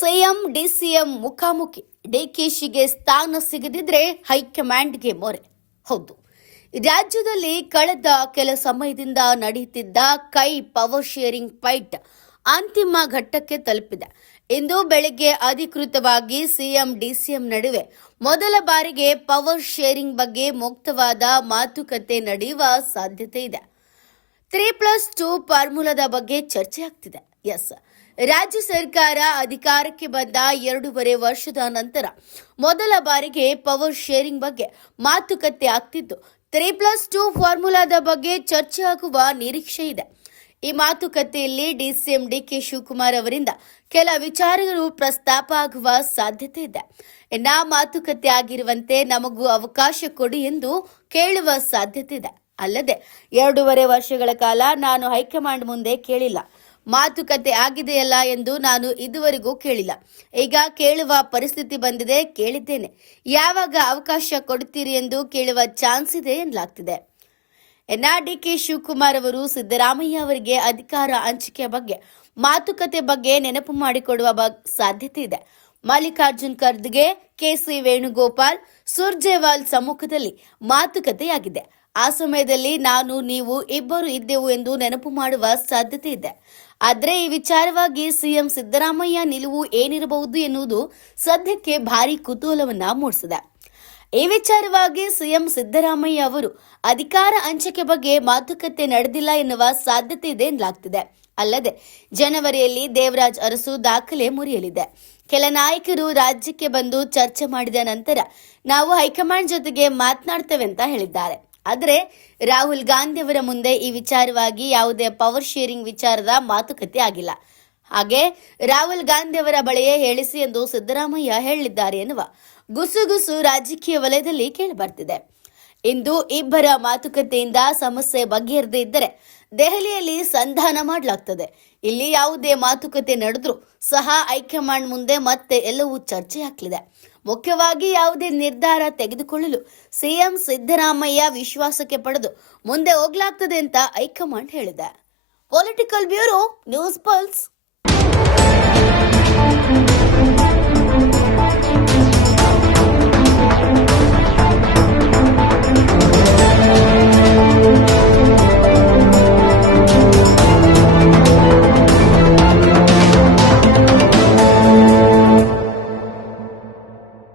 CM DCM ಮುಖಾಮುಖಿ. ಡಿಕೆಶಿಗೆ ಸ್ಥಾನ ಸಿಗದಿದ್ರೆ ಹೈಕಮಾಂಡ್ಗೆ ಮೊರೆ. ಹೌದು, ರಾಜ್ಯದಲ್ಲಿ ಕಳೆದ ಕೆಲ ಸಮಯದಿಂದ ನಡೆಯುತ್ತಿದ್ದ ಪವರ್ ಶೇರಿಂಗ್ ಫೈಟ್ ಅಂತಿಮ ಘಟ್ಟಕ್ಕೆ ತಲುಪಿದೆ. ಇಂದು ಬೆಳಗ್ಗೆ ಅಧಿಕೃತವಾಗಿ ಸಿಎಂ ಡಿಸಿಎಂ ನಡುವೆ ಮೊದಲ ಬಾರಿಗೆ ಪವರ್ ಶೇರಿಂಗ್ ಬಗ್ಗೆ ಮುಕ್ತವಾದ ಮಾತುಕತೆ ನಡೆಯುವ ಸಾಧ್ಯತೆ ಇದೆ. 3+2 ಫಾರ್ಮುಲಾದ ಬಗ್ಗೆ ಚರ್ಚೆ ಆಗ್ತಿದೆ. ರಾಜ್ಯ ಸರ್ಕಾರ ಅಧಿಕಾರಕ್ಕೆ ಬಂದ 2.5 ವರ್ಷದ ನಂತರ ಮೊದಲ ಬಾರಿಗೆ ಪವರ್ ಶೇರಿಂಗ್ ಬಗ್ಗೆ ಮಾತುಕತೆ ಆಗ್ತಿದ್ದು, 3+2 ಫಾರ್ಮುಲಾದ ಬಗ್ಗೆ ಚರ್ಚೆ ಆಗುವ ನಿರೀಕ್ಷೆ ಇದೆ. ಈ ಮಾತುಕತೆಯಲ್ಲಿ ಡಿಸಿಎಂ ಡಿಕೆ ಶಿವಕುಮಾರ್ ಅವರಿಂದ ಕೆಲ ವಿಚಾರಗಳು ಪ್ರಸ್ತಾಪ ಆಗುವ ಸಾಧ್ಯತೆ ಇದೆ. ಮಾತುಕತೆ ಆಗಿರುವಂತೆ ನಮಗೂ ಅವಕಾಶ ಕೊಡಿ ಎಂದು ಕೇಳುವ ಸಾಧ್ಯತೆ ಇದೆ. ಅಲ್ಲದೆ 2.5 ವರ್ಷಗಳ ಕಾಲ ನಾನು ಹೈಕಮಾಂಡ್ ಮುಂದೆ ಕೇಳಿಲ್ಲ, ಮಾತುಕತೆ ಆಗಿದೆಯಲ್ಲ ಎಂದು ನಾನು ಇದುವರೆಗೂ ಕೇಳಿಲ್ಲ. ಈಗ ಕೇಳುವ ಪರಿಸ್ಥಿತಿ ಬಂದಿದೆ, ಕೇಳಿದ್ದೇನೆ. ಯಾವಾಗ ಅವಕಾಶ ಕೊಡುತ್ತೀರಿ ಎಂದು ಕೇಳುವ ಚಾನ್ಸ್ ಇದೆ ಎನ್ನಲಾಗ್ತಿದೆ. ಡಿಕೆ ಶಿವಕುಮಾರ್ ಅವರು ಸಿದ್ದರಾಮಯ್ಯ ಅವರಿಗೆ ಅಧಿಕಾರ ಹಂಚಿಕೆಯ ಬಗ್ಗೆ ಮಾತುಕತೆ ಬಗ್ಗೆ ನೆನಪು ಮಾಡಿಕೊಡುವ ಸಾಧ್ಯತೆ ಇದೆ. ಮಲ್ಲಿಕಾರ್ಜುನ್ ಖರ್ಗೆ, ಕೆಸಿ ವೇಣುಗೋಪಾಲ್, ಸುರ್ಜೇವಾಲ್ ಸಮ್ಮುಖದಲ್ಲಿ ಮಾತುಕತೆಯಾಗಿದೆ. ಆ ಸಮಯದಲ್ಲಿ ನಾನು ನೀವು ಇಬ್ಬರು ಇದ್ದೆವು ಎಂದು ನೆನಪು ಮಾಡುವ ಸಾಧ್ಯತೆ ಇದೆ. ಆದರೆ ಈ ವಿಚಾರವಾಗಿ ಸಿಎಂ ಸಿದ್ದರಾಮಯ್ಯ ನಿಲುವು ಏನಿರಬಹುದು ಎನ್ನುವುದು ಸದ್ಯಕ್ಕೆ ಭಾರಿ ಕುತೂಹಲವನ್ನ ಮೂಡಿಸಿದೆ. ಈ ವಿಚಾರವಾಗಿ ಸಿಎಂ ಸಿದ್ದರಾಮಯ್ಯ ಅವರು ಅಧಿಕಾರ ಹಂಚಿಕೆ ಬಗ್ಗೆ ಮಾತುಕತೆ ನಡೆದಿಲ್ಲ ಎನ್ನುವ ಸಾಧ್ಯತೆ ಇದೆ ಎನ್ನಲಾಗ್ತಿದೆ. ಅಲ್ಲದೆ ಜನವರಿಯಲ್ಲಿ ದೇವರಾಜ್ ಅರಸು ದಾಖಲೆ ಮುರಿಯಲಿದೆ. ಕೆಲ ನಾಯಕರು ರಾಜ್ಯಕ್ಕೆ ಬಂದು ಚರ್ಚೆ ಮಾಡಿದ ನಂತರ ನಾವು ಹೈಕಮಾಂಡ್ ಜೊತೆಗೆ ಮಾತನಾಡ್ತೇವೆ ಅಂತ ಹೇಳಿದ್ದಾರೆ. ಆದರೆ ರಾಹುಲ್ ಗಾಂಧಿ ಅವರ ಮುಂದೆ ಈ ವಿಚಾರವಾಗಿ ಯಾವುದೇ ಪವರ್ ಶೇರಿಂಗ್ ವಿಚಾರದ ಮಾತುಕತೆ ಆಗಿಲ್ಲ. ಹಾಗೆ ರಾಹುಲ್ ಗಾಂಧಿ ಅವರ ಬಳಿಯೇ ಹೇಳಿಸಿ ಎಂದು ಸಿದ್ದರಾಮಯ್ಯ ಹೇಳಿದ್ದಾರೆ ಎನ್ನುವ ಗುಸುಗುಸು ರಾಜಕೀಯ ವಲಯದಲ್ಲಿ ಕೇಳಿಬರ್ತಿದೆ. ಇಂದು ಇಬ್ಬರ ಮಾತುಕತೆಯಿಂದ ಸಮಸ್ಯೆ ಬಗೆಹರದೇ ಇದ್ದರೆ ದೆಹಲಿಯಲ್ಲಿ ಸಂಧಾನ ಮಾಡಲಾಗ್ತದೆ. ಇಲ್ಲಿ ಯಾವುದೇ ಮಾತುಕತೆ ನಡೆದ್ರೂ ಸಹ ಹೈಕಮಾಂಡ್ ಮುಂದೆ ಮತ್ತೆ ಎಲ್ಲವೂ ಚರ್ಚೆ ಆಗ್ಲಿದೆ. ಮುಖ್ಯವಾಗಿ ಯಾವುದೇ ನಿರ್ಧಾರ ತೆಗೆದುಕೊಳ್ಳಲು ಸಿಎಂ ಸಿದ್ದರಾಮಯ್ಯ ವಿಶ್ವಾಸಕ್ಕೆ ಪಡೆದು ಮುಂದೆ ಹೋಗ್ಲಾಗ್ತದೆ ಅಂತ ಹೈಕಮಾಂಡ್ ಹೇಳಿದೆ. Political bureau, news pulse.